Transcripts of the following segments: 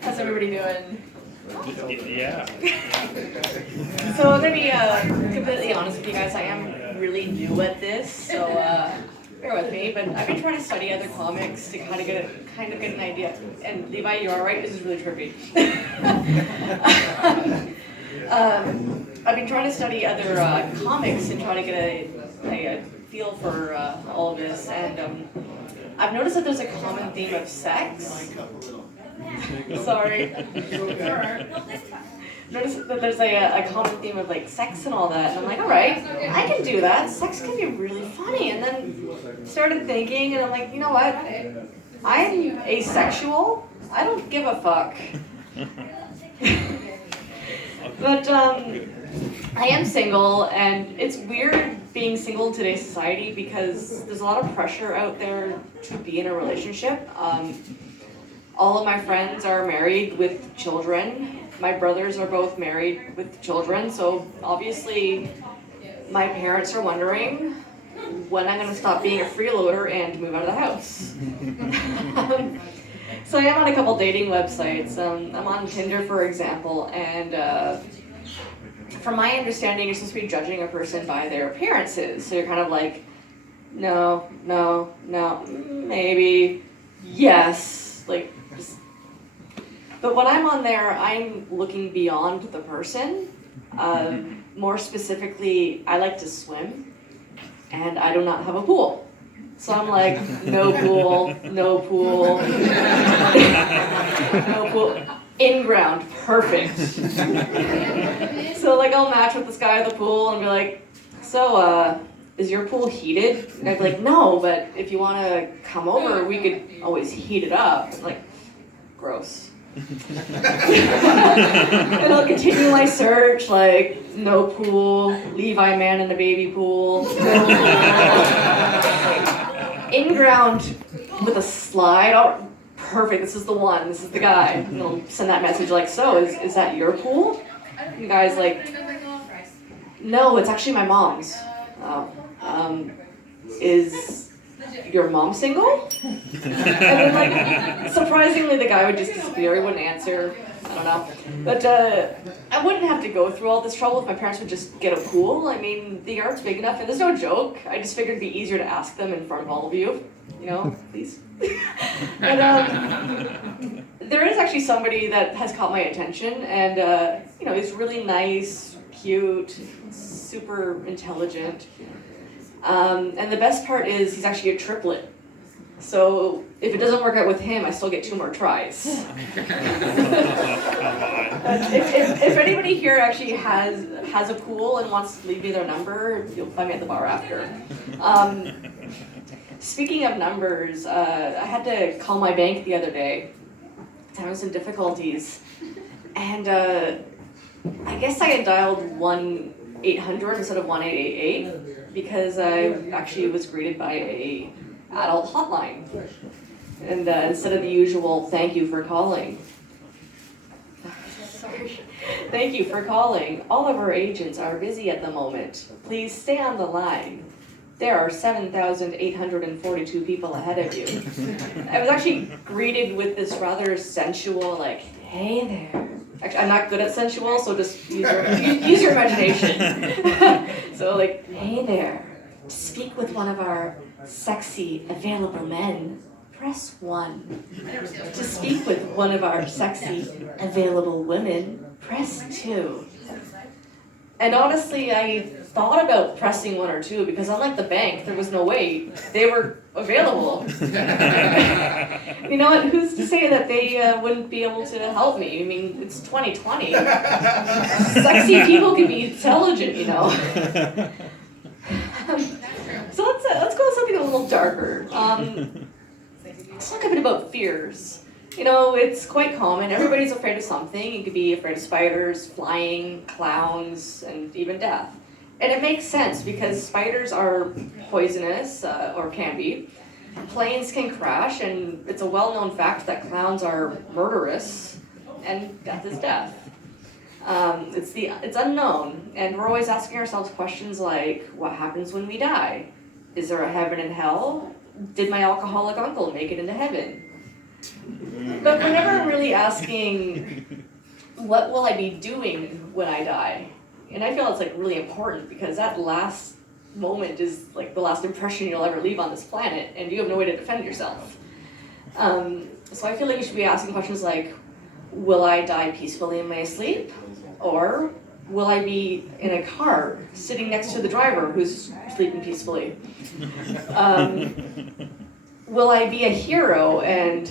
How's everybody doing? Yeah. So I'm gonna be completely honest with you guys. I am really new at this, so bear with me. But I've been trying to study other comics to kind of get an idea. And Levi, you're all right. This is really trippy. I've been trying to study other comics and try to get a feel for all of this. And I've noticed that there's a common theme of sex. Sorry. Notice that there's a common theme of like sex and all that, and I'm like, all right, I can do that. Sex can be really funny. And then started thinking, and I'm like, you know what? I'm asexual. I don't give a fuck. But I am single, and it's weird being single in today's society because there's a lot of pressure out there to be in a relationship. All of my friends are married with children. My brothers are both married with children, so obviously my parents are wondering when I'm going to stop being a freeloader and move out of the house. So I am on a couple dating websites. I'm on Tinder, for example, and from my understanding, you're supposed to be judging a person by their appearances. So you're kind of like, no, maybe, yes, like. But when I'm on there, I'm looking beyond the person. More specifically, I like to swim, and I do not have a pool. So I'm like, no pool, no pool, no pool. In ground, perfect. So like I'll match with this guy at the pool and be like, so is your pool heated? And I'd be like, no, but if you want to come over, we could always heat it up. I'm like, gross. And I'll continue my search, like, no pool, Levi man in a baby pool, in ground with a slide. Oh, perfect, this is the one, this is the guy. And he'll send that message like, so, is that your pool? And the guy's like, no, it's actually my mom's. Is your mom single? And then, like, surprisingly, the guy would just disappear. He wouldn't answer. I don't know. But I wouldn't have to go through all this trouble if my parents would just get a pool. I mean, the yard's big enough, and there's no joke. I just figured it'd be easier to ask them in front of all of you. You know, please. But there is actually somebody that has caught my attention, and you know, he's really nice, cute, super intelligent. And the best part is he's actually a triplet. So if it doesn't work out with him, I still get 2 more tries. if anybody here actually has a pool and wants to leave me their number, you'll find me at the bar after. Speaking of numbers, I had to call my bank the other day. I was in difficulties. And I guess I had dialed 1-800 instead of 1-888. Because I actually was greeted by a adult hotline, and instead of the usual "thank you for calling," sorry, thank you for calling. All of our agents are busy at the moment. Please stay on the line. There are 7,842 people ahead of you. I was actually greeted with this rather sensual, like, "Hey there." Actually, I'm not good at sensual, so just use your imagination. So like, hey there, to speak with one of our sexy, available men, press 1. To speak with one of our sexy, available women, press 2. And honestly, I thought about pressing 1 or 2 because unlike the bank, there was no wait. They were available. You know what? Who's to say that they wouldn't be able to help me? I mean, it's 2020. Sexy people can be intelligent, you know. So let's go with something a little darker. Let's talk a bit about fears. You know, it's quite common. Everybody's afraid of something. You could be afraid of spiders, flying, clowns, and even death. And it makes sense because spiders are poisonous, or can be. Planes can crash, and it's a well-known fact that clowns are murderous, and death is death. It's unknown, and we're always asking ourselves questions like, what happens when we die? Is there a heaven and hell? Did my alcoholic uncle make it into heaven? But whenever I'm really asking, what will I be doing when I die? And I feel it's like really important because that last moment is like the last impression you'll ever leave on this planet, and you have no way to defend yourself. So I feel like you should be asking questions like, will I die peacefully in my sleep? Or will I be in a car sitting next to the driver who's sleeping peacefully? Will I be a hero and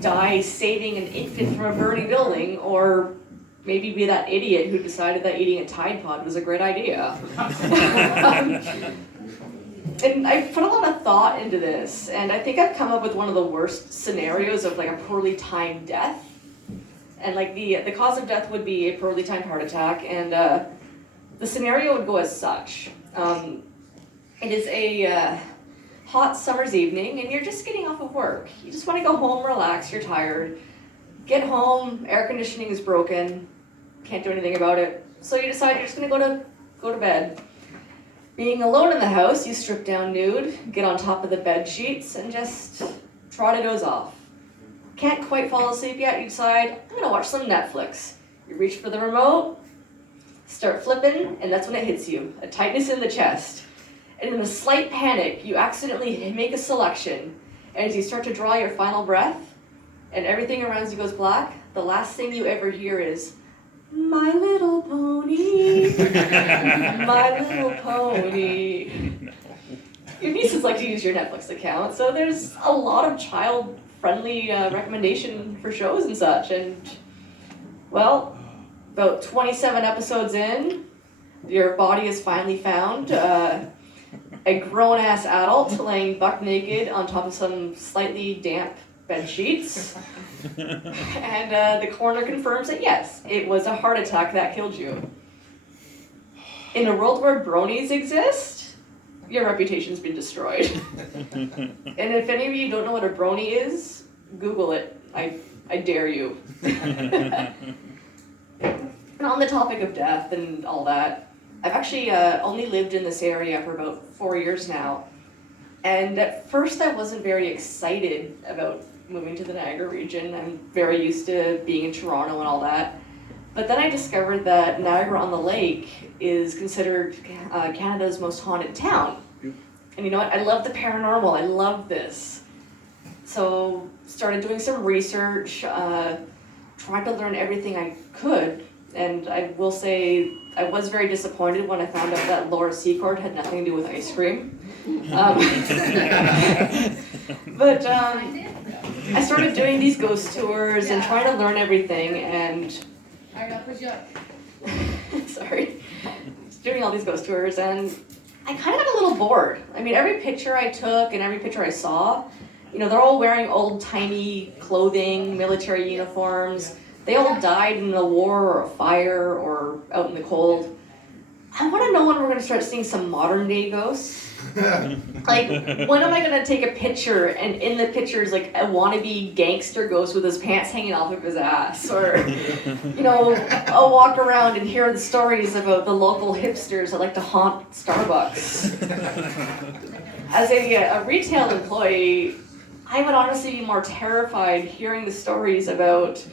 die saving an infant from a burning building, or maybe be that idiot who decided that eating a Tide Pod was a great idea? And I put a lot of thought into this, and I think I've come up with one of the worst scenarios of like a poorly timed death. And like the cause of death would be a poorly timed heart attack, and the scenario would go as such. It is a hot summer's evening, and you're just getting off of work. You just want to go home, relax, you're tired. Get home, air conditioning is broken, can't do anything about it. So you decide you're just gonna go to bed. Being alone in the house, you strip down nude, get on top of the bed sheets, and just try to doze off. Can't quite fall asleep yet, you decide, I'm gonna watch some Netflix. You reach for the remote, start flipping, and that's when it hits you, a tightness in the chest. And in a slight panic, you accidentally make a selection, and as you start to draw your final breath, and everything around you goes black, the last thing you ever hear is, "My little pony, my little pony." Your nieces like to use your Netflix account, so there's a lot of child-friendly recommendation for shows and such. And, well, about 27 episodes in, your body is finally found. A grown-ass adult laying buck naked on top of some slightly damp bed sheets. And the coroner confirms that yes, it was a heart attack that killed you. In a world where bronies exist, your reputation's been destroyed. And if any of you don't know what a brony is, Google it. I dare you. And on the topic of death and all that, I've actually only lived in this area for about 4 years now. And at first I wasn't very excited about moving to the Niagara region. I'm very used to being in Toronto and all that. But then I discovered that Niagara-on-the-Lake is considered Canada's most haunted town. And you know what? I love the paranormal. I love this. So started doing some research, tried to learn everything I could. And I will say I was very disappointed when I found out that Laura Secord had nothing to do with ice cream. But I started doing these ghost tours and trying to learn everything, and I gotta push you up. sorry, doing all these ghost tours, and I kind of got a little bored. I mean, every picture I took and every picture I saw, you know, they're all wearing old-timey clothing, military uniforms. They all died in a war or a fire or out in the cold. I want to know when we're going to start seeing some modern-day ghosts. Like, when am I going to take a picture and in the picture is like a wannabe gangster ghost with his pants hanging off of his ass? Or, you know, I'll walk around and hear the stories about the local hipsters that like to haunt Starbucks. As a retail employee, I would honestly be more terrified hearing the stories about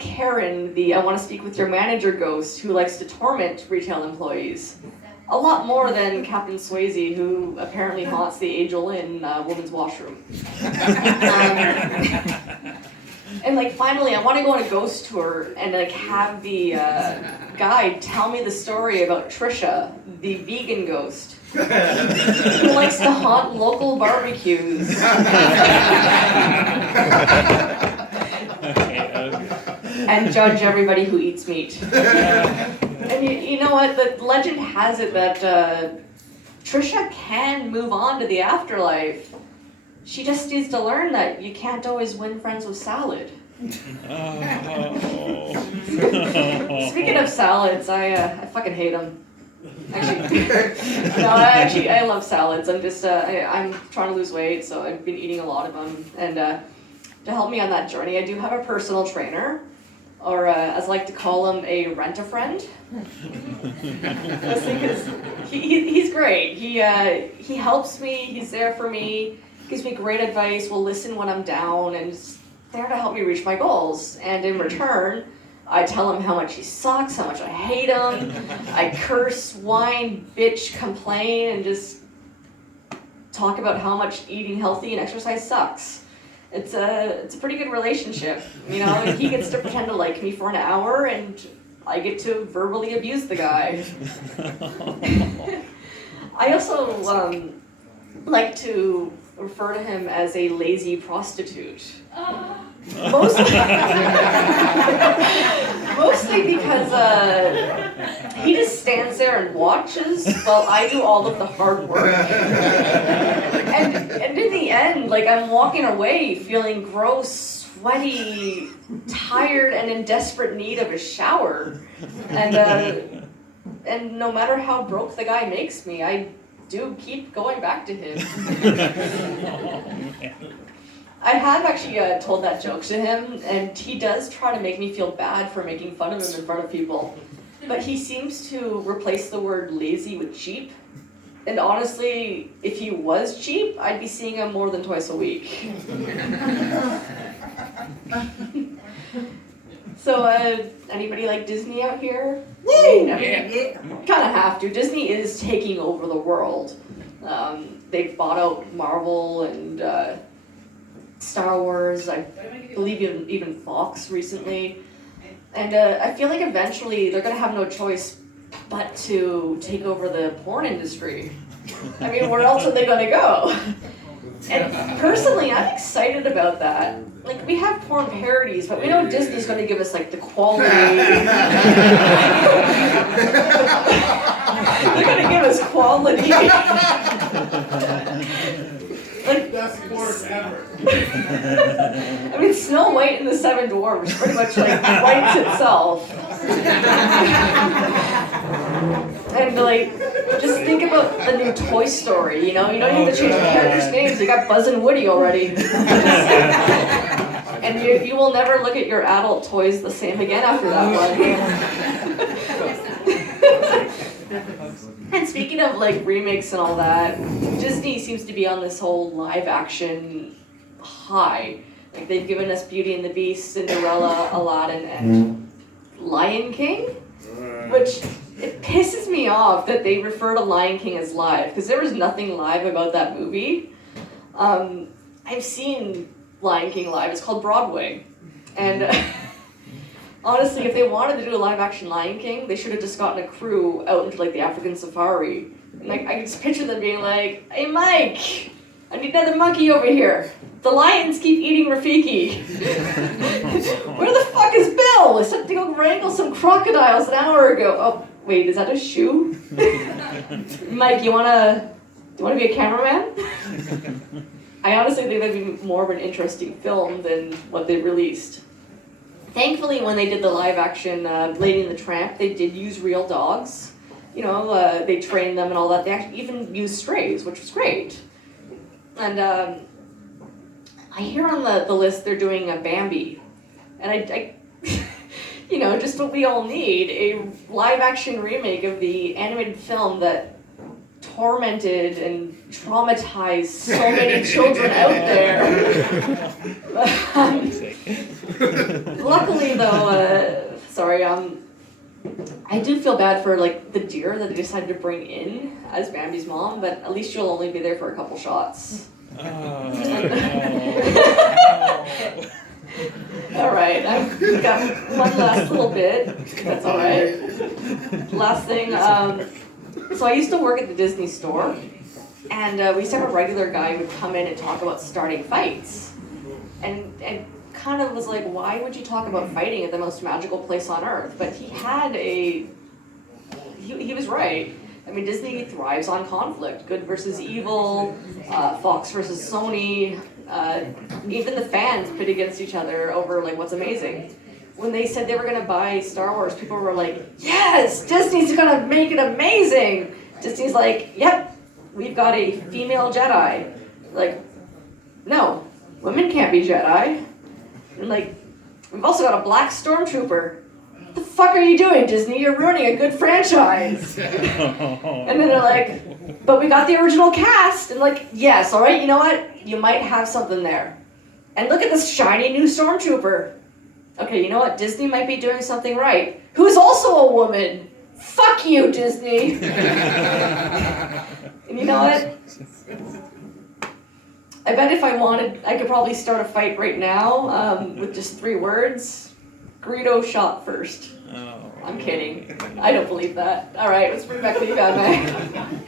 Karen, the I want to speak with your manager ghost who likes to torment retail employees. A lot more than Captain Swayze, who apparently haunts the Angel Inn women's washroom. And like finally, I want to go on a ghost tour and like have the guide tell me the story about Trisha, the vegan ghost, who likes to haunt local barbecues. And judge everybody who eats meat. And you know what? The legend has it that Trisha can move on to the afterlife. She just needs to learn that you can't always win friends with salad. Speaking of salads, I fucking hate them. Actually, I love salads. I'm just I'm trying to lose weight, so I've been eating a lot of them. And to help me on that journey, I do have a personal trainer, or as I like to call him, a rent-a-friend. Because he's great. He helps me. He's there for me. gives me great advice, will listen when I'm down, and is there to help me reach my goals. And in return, I tell him how much he sucks, how much I hate him. I curse, whine, bitch, complain, and just talk about how much eating healthy and exercise sucks. It's a pretty good relationship, you know. And he gets to pretend to like me for an hour, and I get to verbally abuse the guy. I also like to refer to him as a lazy prostitute. Mostly because he just stands there and watches while I do all of the hard work. And in the end, like, I'm walking away feeling gross, sweaty, tired, and in desperate need of a shower. And no matter how broke the guy makes me, I do keep going back to him. I have actually told that joke to him, and he does try to make me feel bad for making fun of him in front of people. But he seems to replace the word lazy with cheap. And honestly, if he was cheap, I'd be seeing him more than twice a week. So, anybody like Disney out here? Woo! Yeah. Kind of have to. Disney is taking over the world. They've bought out Marvel and Star Wars, I believe even Fox recently. And I feel like eventually they're going to have no choice but to take over the porn industry. I mean, where else are they going to go? And personally, I'm excited about that. Like, we have porn parodies, but we know Disney's going to give us, like, the quality. They're going to give us quality. Like, Best work ever. I mean, Snow White and the Seven Dwarfs pretty much, like, writes itself. And, like, just think about the new Toy Story, you know? You don't need to change the characters' names. You got Buzz and Woody already. And you will never look at your adult toys the same again after that one. And speaking of, like, remakes and all that, Disney seems to be on this whole live-action high. Like, they've given us Beauty and the Beast, Cinderella, Aladdin, and Lion King, which it pisses me off that they refer to Lion King as live, because there was nothing live about that movie. I've seen Lion King live. It's called Broadway. And honestly, if they wanted to do a live-action Lion King, they should have just gotten a crew out into, like, the African safari. And, like, I can just picture them being like, "Hey, Mike, I need another monkey over here. The lions keep eating Rafiki. Where the fuck is Bill? I sent to go wrangle some crocodiles an hour ago." Oh, wait, is that a shoe? Mike, you wanna be a cameraman? I honestly think that'd be more of an interesting film than what they released. Thankfully, when they did the live-action Lady and the Tramp, they did use real dogs. You know, they trained them and all that. They actually even used strays, which was great. And I hear on the list they're doing a Bambi. And I you know, just what we all need, a live-action remake of the animated film that tormented and traumatized so many children out there. Luckily, though, I do feel bad for, like, the deer that they decided to bring in as Bambi's mom, but at least you'll only be there for a couple shots. All right, I've got one last little bit. That's all right. Last thing, so I used to work at the Disney store, and we used to have a regular guy who would come in and talk about starting fights. And kind of was like, why would you talk about fighting at the most magical place on earth? But he had he was right. I mean, Disney thrives on conflict, good versus evil, Fox versus Sony, even the fans pit against each other over, like, what's amazing. When they said they were gonna buy Star Wars, people were like, yes, Disney's gonna make it amazing. Disney's like, yep, we've got a female Jedi. Like, no, women can't be Jedi. And, like, we've also got a black stormtrooper. What the fuck are you doing, Disney? You're ruining a good franchise. And then they're like, but we got the original cast. And, like, yes, all right, you know what? you might have something there. And look at this shiny new stormtrooper. Okay, you know what? Disney might be doing something right. Who's also a woman? Fuck you, Disney! And you know what? I bet if I wanted, I could probably start a fight right now with just 3 words. Greedo shot first. Oh. I'm kidding. I don't believe that. All right, let's bring back the Batman.